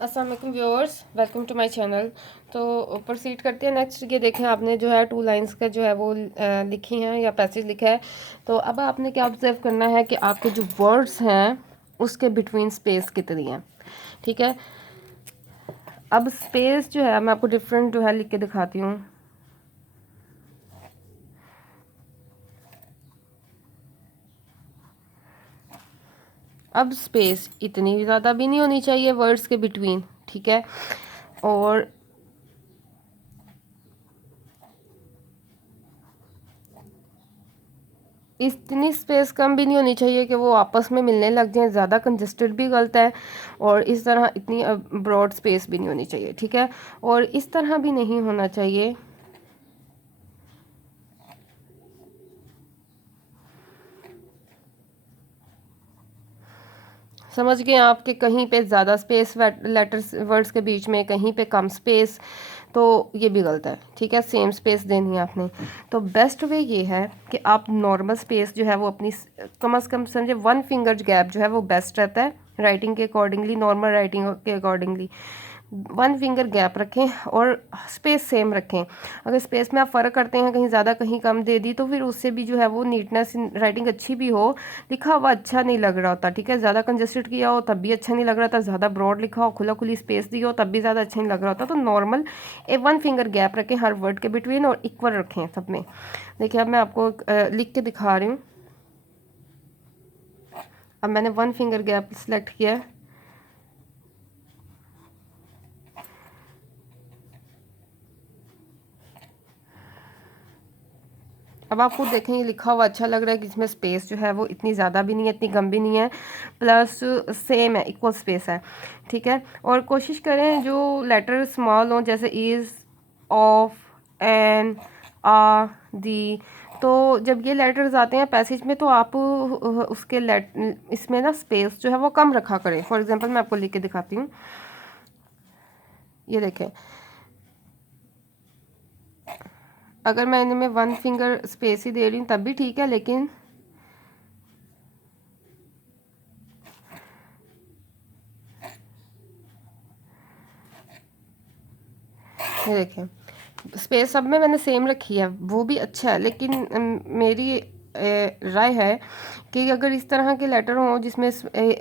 अस्सलाम वालेकुम viewers, welcome to my channel. तो प्रोसीड करते हैं। नेक्स्ट ये देखें, आपने जो है 2 लाइंस का जो है वो लिखी हैं या पैसेज लिखा है। तो अब आपने क्या ऑब्जर्व करना है कि आपके जो वर्ड्स हैं उसके बिटवीन स्पेस कितनी है। ठीक है, अब स्पेस जो है मैं आपको डिफरेंट जो है लिख के दिखाती हूँ। अब स्पेस इतनी ज़्यादा भी नहीं होनी चाहिए वर्ड्स के बिटवीन, ठीक है, और इतनी स्पेस कम भी नहीं होनी चाहिए कि वो आपस में मिलने लग जाएं, ज़्यादा कंजस्टेड भी गलत है। और इस तरह इतनी ब्रॉड स्पेस भी नहीं होनी चाहिए, ठीक है, और इस तरह भी नहीं होना चाहिए। समझ गए आपके कहीं पे ज़्यादा स्पेस लेटर्स वर्ड्स के बीच में, कहीं पे कम स्पेस, तो ये भी गलत है, ठीक है। सेम स्पेस देनी है आपने। तो बेस्ट वे ये है कि आप नॉर्मल स्पेस जो है वो अपनी कम से कम समझे 1 फिंगर गैप जो है वो बेस्ट रहता है राइटिंग के अकॉर्डिंगली, नॉर्मल राइटिंग के अकॉर्डिंगली 1 फिंगर गैप रखें और स्पेस सेम रखें। अगर स्पेस में आप फ़र्क करते हैं, कहीं ज़्यादा कहीं कम दे दी, तो फिर उससे भी जो है वो नीटनेस, राइटिंग अच्छी भी हो, लिखा हुआ अच्छा नहीं लग रहा होता, ठीक है। ज़्यादा कंजस्टेड किया हो तब भी अच्छा नहीं लग रहा था, ज़्यादा ब्रॉड लिखा हो, खुला खुली स्पेस दी हो तब भी ज़्यादा अच्छा नहीं लग रहा होता। तो नॉर्मल 1 फिंगर गैप रखें हर वर्ड के बिटवीन और इक्वल रखें सब में। देखिए अब मैं आपको लिख के दिखा रही हूँ। अब मैंने 1 फिंगर गैप सेलेक्ट किया है। अब आप खुद देखें, ये लिखा हुआ अच्छा लग रहा है कि इसमें स्पेस जो है वो इतनी ज़्यादा भी नहीं है, इतनी कम भी नहीं है, प्लस सेम है, इक्वल स्पेस है, ठीक है। और कोशिश करें जो लेटर स्मॉल हों, जैसे इज़, ऑफ, एन, आ, दी। तो जब ये लेटर्स आते हैं पैसेज में, तो आप उसके इसमें ना स्पेस जो है वो कम रखा करें। फॉर एग्जांपल मैं आपको लिख के दिखाती हूँ, ये देखें, अगर मैं इनमें 1 फिंगर स्पेस ही दे रही हूँ तब भी ठीक है, लेकिन ये देखें स्पेस सब में मैंने सेम रखी है, वो भी अच्छा है। लेकिन मेरी राय है कि अगर इस तरह के लेटर हों जिसमें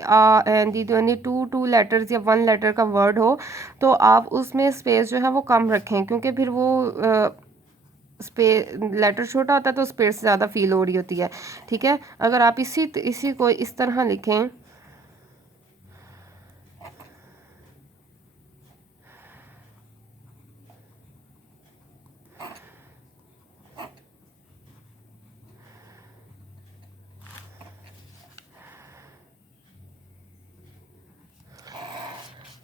आ एंड दी, यानी टू लेटर्स या 1 लेटर का वर्ड हो, तो आप उसमें स्पेस जो है वो कम रखें, क्योंकि फिर वो स्पेस लेटर छोटा होता है तो स्पेस ज़्यादा फील हो रही होती है, ठीक है। अगर आप इसी को इस तरह लिखें,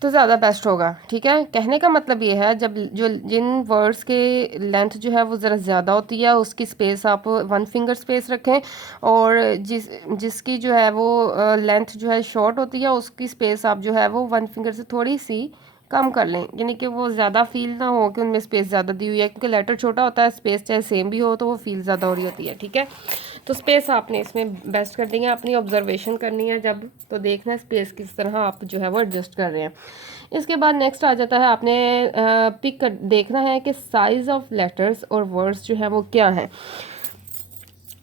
तो ज़्यादा बेस्ट होगा, ठीक है। कहने का मतलब ये है, जब जो जिन वर्ड्स के लेंथ जो है वो ज़रा ज़्यादा होती है, उसकी स्पेस आप 1 फिंगर स्पेस रखें, और जिसकी जो है वो लेंथ जो है शॉर्ट होती है, उसकी स्पेस आप जो है वो 1 फिंगर से थोड़ी सी कम कर लें, यानी कि वो ज़्यादा फील ना हो कि उनमें स्पेस ज़्यादा दी हुई है, क्योंकि लेटर छोटा होता है, स्पेस चाहे सेम भी हो तो वो फील ज़्यादा हो रही होती है, ठीक है। तो स्पेस आपने इसमें बेस्ट कर दी है, अपनी ऑब्जर्वेशन करनी है जब, तो देखना है स्पेस किस तरह आप जो है वो एडजस्ट कर रहे हैं। इसके बाद नेक्स्ट आ जाता है, आपने पिक कर देखना है कि साइज़ ऑफ लेटर्स और वर्ड्स जो है वो क्या है।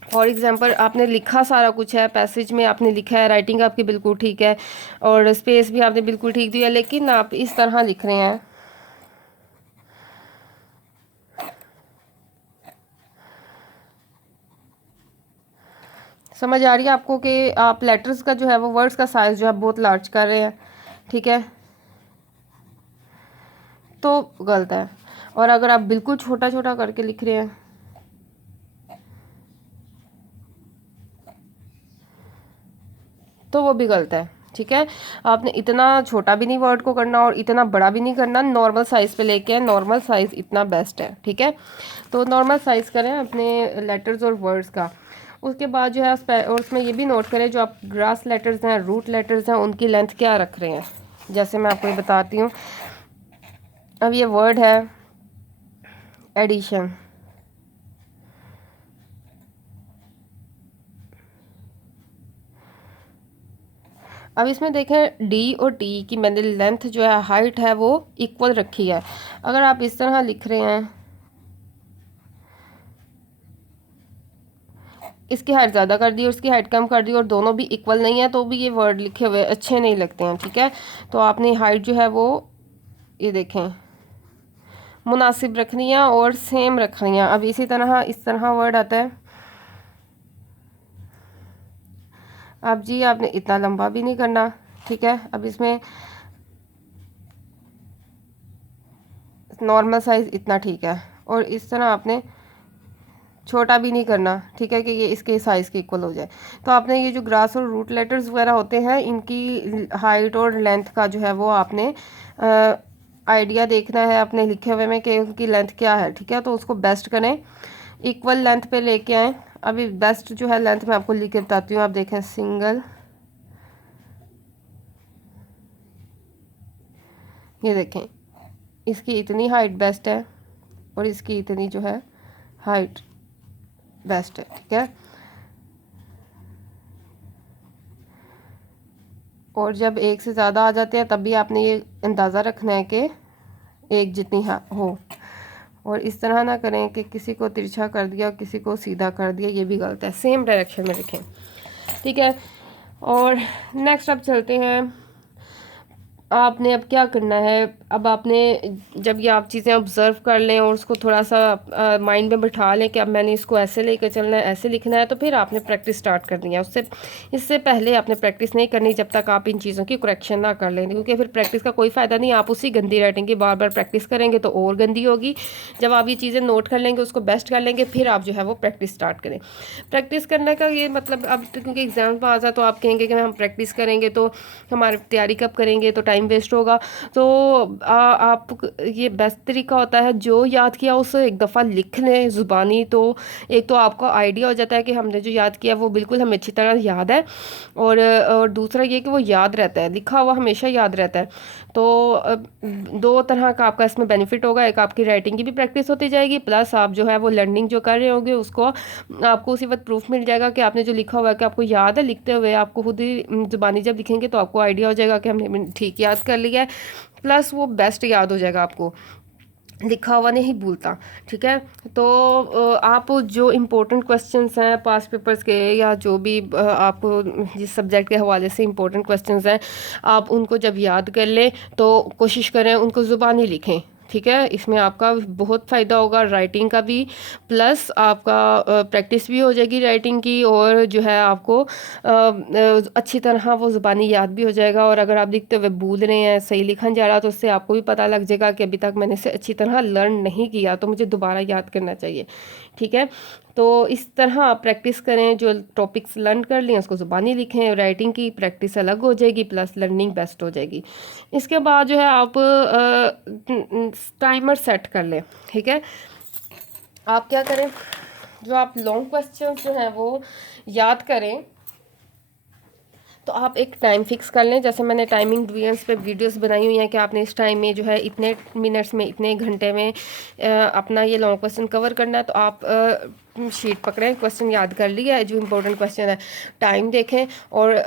फॉर एग्जांपल आपने लिखा सारा कुछ है, पैसेज में आपने लिखा है, राइटिंग आपकी बिल्कुल ठीक है और स्पेस भी आपने बिल्कुल ठीक दी है, लेकिन आप इस तरह लिख रहे हैं, समझ आ रही है आपको कि आप लेटर्स का जो है वो वर्ड्स का साइज़ जो है बहुत लार्ज कर रहे हैं, ठीक है, तो गलत है। और अगर आप बिल्कुल छोटा छोटा करके लिख रहे हैं, तो वो भी गलत है, ठीक है। आपने इतना छोटा भी नहीं वर्ड को करना और इतना बड़ा भी नहीं करना, नॉर्मल साइज़ पे लेके आए, नॉर्मल साइज़ इतना बेस्ट है, ठीक है। तो नॉर्मल साइज़ करें अपने लेटर्स और वर्ड्स का। उसके बाद जो है और उसमें ये भी नोट करें, जो आप ग्रास लेटर्स हैं, रूट लेटर्स हैं, उनकी लेंथ क्या रख रहे हैं। जैसे मैं आपको ये बताती हूँ, अब ये वर्ड है एडिशन, अब इसमें देखें डी और टी की मैंने लेंथ जो है हाइट है वो इक्वल रखी है। अगर आप इस तरह लिख रहे हैं, इसकी हाइट ज़्यादा कर दी और इसकी हाइट कम कर दी और दोनों भी इक्वल नहीं है तो भी ये वर्ड लिखे हुए अच्छे नहीं लगते हैं, ठीक है। तो आपने हाइट जो है वो ये देखें मुनासिब रखनी है और सेम रखनी है। अब इसी तरह इस तरह वर्ड आता है। अब जी आपने इतना लंबा भी नहीं करना, ठीक है। अब इसमें नॉर्मल साइज़ इतना ठीक है और इस तरह आपने छोटा भी नहीं करना, ठीक है, कि ये इसके साइज़ के इक्वल हो जाए। तो आपने ये जो ग्रास और रूट लेटर्स वगैरह होते हैं इनकी हाइट और लेंथ का जो है वो आपने आइडिया देखना है अपने लिखे हुए में कि उनकी लेंथ क्या है, ठीक है। तो उसको बेस्ट करें, इक्वल लेंथ पे लेके आएँ। अभी बेस्ट जो है लेंथ मैं आपको लिख के बताती हूँ। आप देखें सिंगल, ये देखें इसकी इतनी हाइट बेस्ट है और इसकी इतनी जो है हाइट बेस्ट है, ठीक है। और जब एक से ज़्यादा आ जाते हैं तब भी आपने ये अंदाज़ा रखना है कि एक जितनी हो। और इस तरह ना करें कि किसी को तिरछा कर दिया किसी को सीधा कर दिया, ये भी गलत है। सेम डायरेक्शन में रखें, ठीक है। और नेक्स्ट अब चलते हैं। आपने अब क्या करना है, अब आपने जब ये आप चीज़ें ऑब्ज़र्व कर लें और उसको थोड़ा सा माइंड में बिठा लें कि अब मैंने इसको ऐसे लेकर चलना है, ऐसे लिखना है, तो फिर आपने प्रैक्टिस स्टार्ट करनी है। इससे पहले आपने प्रैक्टिस नहीं करनी जब तक आप इन चीज़ों की करेक्शन ना कर लें, क्योंकि फिर प्रैक्टिस का कोई फ़ायदा नहीं। आप उसी गंदी राइटिंग की बार बार प्रैक्टिस करेंगे तो और गंदी होगी। जब आप ये चीज़ें नोट कर लेंगे, उसको बेस्ट कर लेंगे, फिर आप जो है वो प्रैक्टिस स्टार्ट करें। प्रैक्टिस करने का ये मतलब, अब क्योंकि एग्ज़ाम पास है तो आप कहेंगे कि हम प्रैक्टिस करेंगे तो हमारी तैयारी कब करेंगे, तो टाइम वेस्ट होगा। तो आप ये बेस्ट तरीका होता है जो याद किया उसे एक दफ़ा लिख लें ज़ुबानी। तो एक तो आपको आइडिया हो जाता है कि हमने जो याद किया वो बिल्कुल हमें अच्छी तरह याद है, और दूसरा ये कि वो याद रहता है, लिखा हुआ हमेशा याद रहता है। तो दो तरह का आपका इसमें बेनिफिट होगा। एक आपकी राइटिंग की भी प्रैक्टिस होती जाएगी, प्लस आप जो है वो लर्निंग जो कर रहे होंगे उसको आपको उसी वक्त प्रूफ मिल जाएगा कि आपने जो लिखा हुआ है कि आपको याद है। लिखते हुए आपको खुद ही ज़ुबानी जब लिखेंगे तो आपको आइडिया हो जाएगा कि हमने ठीक याद कर लिया है, प्लस वो बेस्ट याद हो जाएगा आपको, लिखा हुआ नहीं भूलता, ठीक है। तो आप जो इम्पोर्टेंट क्वेश्चंस हैं पास पेपर्स के या जो भी आपको जिस सब्जेक्ट के हवाले से इम्पोर्टेंट क्वेश्चंस हैं, आप उनको जब याद कर लें तो कोशिश करें उनको ज़ुबानी लिखें, ठीक है। इसमें आपका बहुत फ़ायदा होगा राइटिंग का भी, प्लस आपका प्रैक्टिस भी हो जाएगी राइटिंग की, और जो है आपको अच्छी तरह वो ज़ुबानी याद भी हो जाएगा। और अगर आप लिखते हुए भूल रहे हैं, सही लिखा जा रहा, तो उससे आपको भी पता लग जाएगा कि अभी तक मैंने इसे अच्छी तरह लर्न नहीं किया, तो मुझे दोबारा याद करना चाहिए, ठीक है। तो इस तरह आप प्रैक्टिस करें, जो टॉपिक्स लर्न कर लिए उसको ज़ुबानी लिखें, राइटिंग की प्रैक्टिस अलग हो जाएगी, प्लस लर्निंग बेस्ट हो जाएगी। इसके बाद जो है आप टाइमर सेट कर लें, ठीक है। आप क्या करें, जो आप लॉन्ग क्वेश्चन जो हैं वो याद करें तो आप एक टाइम फिक्स कर लें। जैसे मैंने टाइमिंग डिवीजन्स पे वीडियोस बनाई हुई हैं कि आपने इस टाइम में जो है इतने मिनट्स में इतने घंटे में अपना ये लॉन्ग क्वेश्चन कवर करना है। तो आप शीट पकड़ें, क्वेश्चन याद कर लिया है जो इंपॉर्टेंट क्वेश्चन है, टाइम देखें और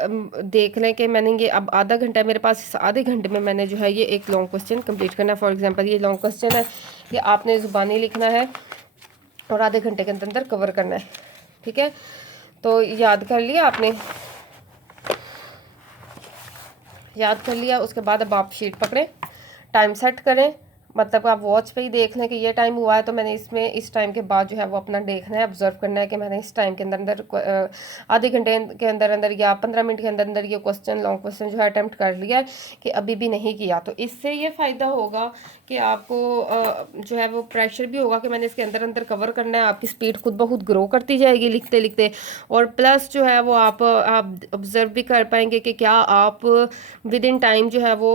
देख लें कि मैंने ये अब आधा घंटा मेरे पास, इस आधे घंटे में मैंने जो है ये एक लॉन्ग क्वेश्चन कंप्लीट करना है। फॉर एग्जांपल ये लॉन्ग क्वेश्चन है कि आपने ज़ुबानी लिखना है और आधे घंटे के अंदर अंदर कवर करना है, ठीक है। तो याद कर लिया आपने, याद कर लिया, उसके बाद अब आप शीट पकड़ें, टाइम सेट करें। मतलब आप वॉच पे ही देख लें कि ये टाइम हुआ है तो मैंने इसमें इस टाइम के बाद जो है वो अपना देखना है, ऑब्जर्व करना है कि मैंने इस टाइम के अंदर अंदर आधे घंटे के अंदर अंदर या 15 मिनट के अंदर अंदर ये क्वेश्चन लॉन्ग क्वेश्चन जो है अटैम्प्ट कर लिया है कि अभी भी नहीं किया। तो इससे ये फ़ायदा होगा कि आपको जो है वो प्रेशर भी होगा कि मैंने इसके अंदर अंदर कवर करना है। आपकी स्पीड खुद ब खुद ग्रो करती जाएगी लिखते लिखते, और प्लस जो है वो आप ऑब्जर्व भी कर पाएंगे कि क्या आप विद इन टाइम जो है वो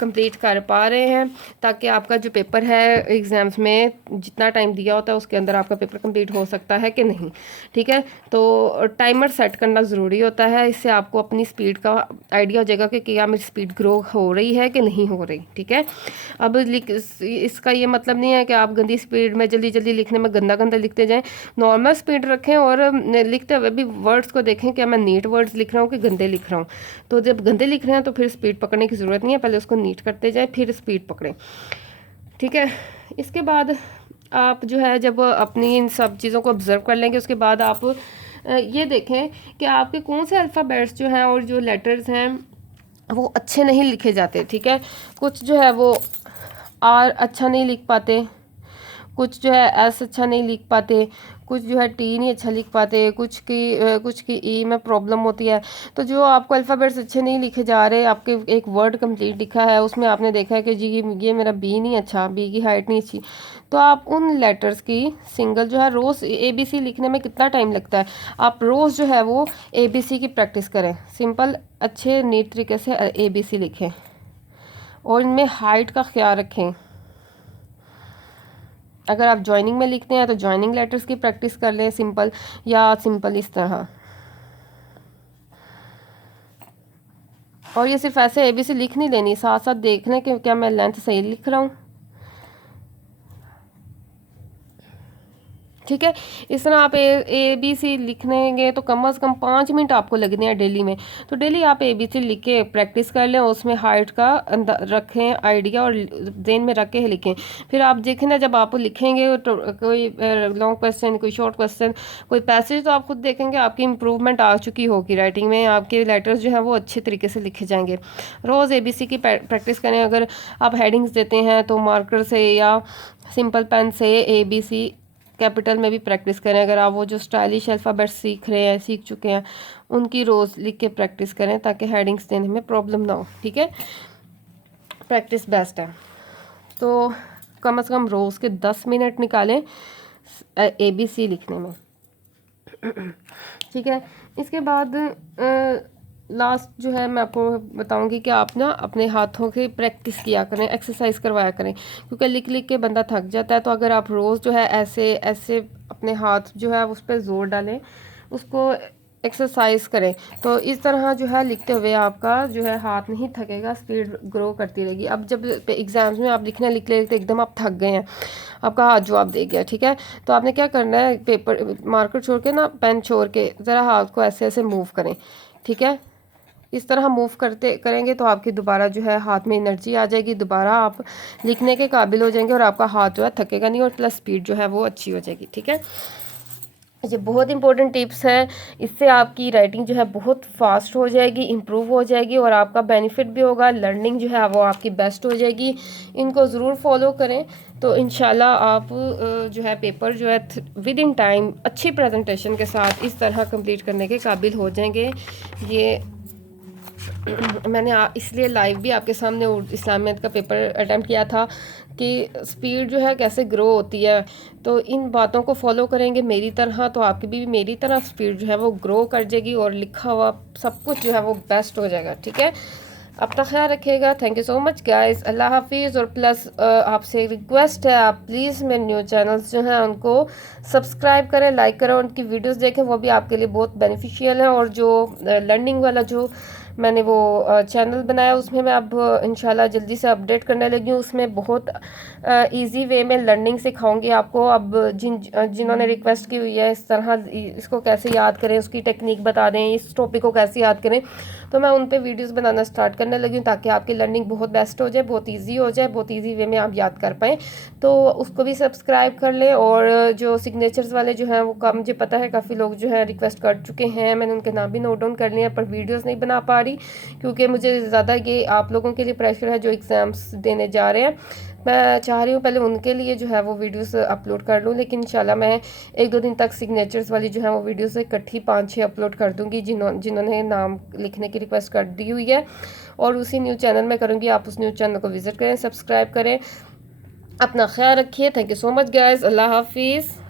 कंप्लीट कर पा रहे हैं, ताकि आप आपका जो पेपर है एग्ज़ाम्स में जितना टाइम दिया होता है उसके अंदर आपका पेपर कंप्लीट हो सकता है कि नहीं, ठीक है। तो टाइमर सेट करना ज़रूरी होता है, इससे आपको अपनी स्पीड का आइडिया हो जाएगा कि क्या मेरी स्पीड ग्रो हो रही है कि नहीं हो रही, ठीक है। अब इसका ये मतलब नहीं है कि आप गंदी स्पीड में जल्दी जल्दी लिखने में गंदा गंदा लिखते जाएं। नॉर्मल स्पीड रखें और लिखते हुए भी वर्ड्स को देखें कि मैं नीट वर्ड्स लिख रहा हूँ कि गंदे लिख रहा हूँ। तो जब गंदे लिख रहे हैं तो फिर स्पीड पकड़ने की ज़रूरत नहीं है, पहले उसको नीट करते जाए फिर स्पीड पकड़ें, ठीक है। इसके बाद आप जो है जब अपनी इन सब चीज़ों को ऑब्ज़र्व कर लेंगे उसके बाद आप ये देखें कि आपके कौन से अल्फ़ाबेट्स जो हैं और जो लेटर्स हैं वो अच्छे नहीं लिखे जाते, ठीक है। कुछ जो है वो आर अच्छा नहीं लिख पाते, कुछ जो है एस अच्छा नहीं लिख पाते, कुछ जो है टी नहीं अच्छा लिख पाते, कुछ की ई में प्रॉब्लम होती है। तो जो आपको अल्फ़ाबेट्स अच्छे नहीं लिखे जा रहे, आपके एक वर्ड कंप्लीट लिखा है उसमें आपने देखा है कि जी ये मेरा बी नहीं अच्छा, बी की हाइट नहीं अच्छी, तो आप उन लेटर्स की सिंगल जो है रोज़ ABC लिखने में कितना टाइम लगता है, आप रोज़ जो है वो ABC की प्रैक्टिस करें, सिंपल अच्छे नीट तरीके से ABC लिखें और इनमें हाइट का ख्याल रखें। अगर आप जॉइनिंग में लिखते हैं तो जॉइनिंग लेटर्स की प्रैक्टिस कर लें सिंपल, या सिंपल इस तरह। और ये सिर्फ ऐसे ABC लिख नहीं लेनी, साथ साथ देख लें कि क्या मैं लेंथ सही लिख रहा हूँ, ठीक है। इस तरह आप ABC लिखनेंगे तो कम से कम 5 मिनट आपको लगने हैं डेली में। तो डेली आप ABC लिख के प्रैक्टिस कर लें, उसमें हाइट का रखें आइडिया और जेन में रख के लिखें। फिर आप देखें ना जब आप लिखेंगे तो कोई लॉन्ग क्वेश्चन, कोई शॉर्ट क्वेश्चन, कोई पैसेज, तो आप खुद देखेंगे आपकी इंप्रूवमेंट आ चुकी होगी राइटिंग में, आपके लेटर्स जो हैं वो अच्छे तरीके से लिखे जाएंगे। रोज़ ABC की प्रैक्टिस करें। अगर आप हेडिंग्स देते हैं तो मार्कर से या सिंपल पेन से ABC कैपिटल में भी प्रैक्टिस करें। अगर आप वो जो स्टाइलिश अल्फ़ाबेट सीख चुके हैं उनकी रोज़ लिख के प्रैक्टिस करें ताकि हेडिंग्स देने में प्रॉब्लम ना हो, ठीक है। प्रैक्टिस बेस्ट है, तो कम से कम रोज़ के 10 मिनट निकालें ABC लिखने में, ठीक है। इसके बाद लास्ट जो है मैं आपको बताऊंगी कि आप ना अपने हाथों की प्रैक्टिस किया करें, एक्सरसाइज करवाया करें, क्योंकि लिख लिख के बंदा थक जाता है। तो अगर आप रोज़ जो है ऐसे ऐसे अपने हाथ जो है उस पर ज़ोर डालें, उसको एक्सरसाइज करें, तो इस तरह जो है लिखते हुए आपका जो है हाथ नहीं थकेगा, स्पीड ग्रो करती रहेगी। अब जब एग्ज़ाम्स में आप लिखने लिख लेते एकदम आप थक गए हैं, आपका हाथ जवाब दे गया, ठीक है, तो आपने क्या करना है, पेपर मार्कर छोड़ के ना पेन छोड़ के ज़रा हाथ को ऐसे ऐसे मूव करें, ठीक है। इस तरह मूव करेंगे तो आपकी दोबारा जो है हाथ में एनर्जी आ जाएगी, दोबारा आप लिखने के काबिल हो जाएंगे और आपका हाथ जो है थकेगा नहीं और प्लस स्पीड जो है वो अच्छी हो जाएगी, ठीक है। ये बहुत इंपॉर्टेंट टिप्स हैं, इससे आपकी राइटिंग जो है बहुत फास्ट हो जाएगी, इम्प्रूव हो जाएगी और आपका बेनिफिट भी होगा, लर्निंग जो है वो आपकी बेस्ट हो जाएगी। इनको ज़रूर फॉलो करें तो इंशाल्लाह आप जो है पेपर जो है विद इन टाइम अच्छी प्रेजेंटेशन के साथ इस तरह कंप्लीट करने के काबिल हो जाएंगे। ये मैंने इसलिए लाइव भी आपके सामने इस्लामियत का पेपर अटेम्प्ट किया था कि स्पीड जो है कैसे ग्रो होती है। तो इन बातों को फॉलो करेंगे मेरी तरह तो आपकी भी मेरी तरह स्पीड जो है वो ग्रो कर जाएगी और लिखा हुआ सब कुछ जो है वो बेस्ट हो जाएगा, ठीक है। अपना ख्याल रखिएगा। Thank you so much guys, अल्लाह हाफिज़। और प्लस आपसे रिक्वेस्ट है, आप प्लीज़ मेरे न्यू चैनल्स जो हैं उनको सब्सक्राइब करें, लाइक करें, उनकी वीडियोस देखें, वो भी आपके लिए बहुत बेनिफिशियल है। और जो लर्निंग वाला जो मैंने वो चैनल बनाया उसमें मैं अब इंशाल्लाह जल्दी से अपडेट करने लगी हूँ, उसमें बहुत इजी वे में लर्निंग सिखाऊंगी आपको। अब जिन्होंने रिक्वेस्ट की हुई है इस तरह इसको कैसे याद करें, उसकी टेक्निक बता दें, इस टॉपिक को कैसे याद करें, तो मैं उन पे वीडियोस बनाना स्टार्ट करने लगी हूँ ताकि आपकी लर्निंग बहुत बेस्ट हो जाए, बहुत ईजी हो जाए, बहुत ईजी वे में आप याद कर पाएँ। तो उसको भी सब्सक्राइब कर लें। और जो सिग्नेचर्स वाले जो हैं वो मुझे पता है काफ़ी लोग जो है रिक्वेस्ट कर चुके हैं, मैंने उनके नाम भी नोट डाउन कर लिए हैं, पर वीडियोज़ नहीं बना पा रही क्योंकि मुझे ज़्यादा ये आप लोगों के लिए प्रेशर है जो एग्ज़ाम्स देने जा रहे हैं। मैं चाह रही हूँ पहले उनके लिए जो है वो वीडियोस अपलोड कर लूँ, लेकिन इंशाल्लाह मैं 1-2 दिन तक सिग्नेचर्स वाली जो है वो वीडियोस इकट्ठी 5-6 अपलोड कर दूँगी जिन्होंने नाम लिखने की रिक्वेस्ट कर दी हुई है। और उसी न्यू चैनल में करूँगी, आप उस न्यू चैनल को विज़िट करें, सब्सक्राइब करें। अपना ख्याल रखिए। Thank you so much guys, अल्लाह हाफिज़।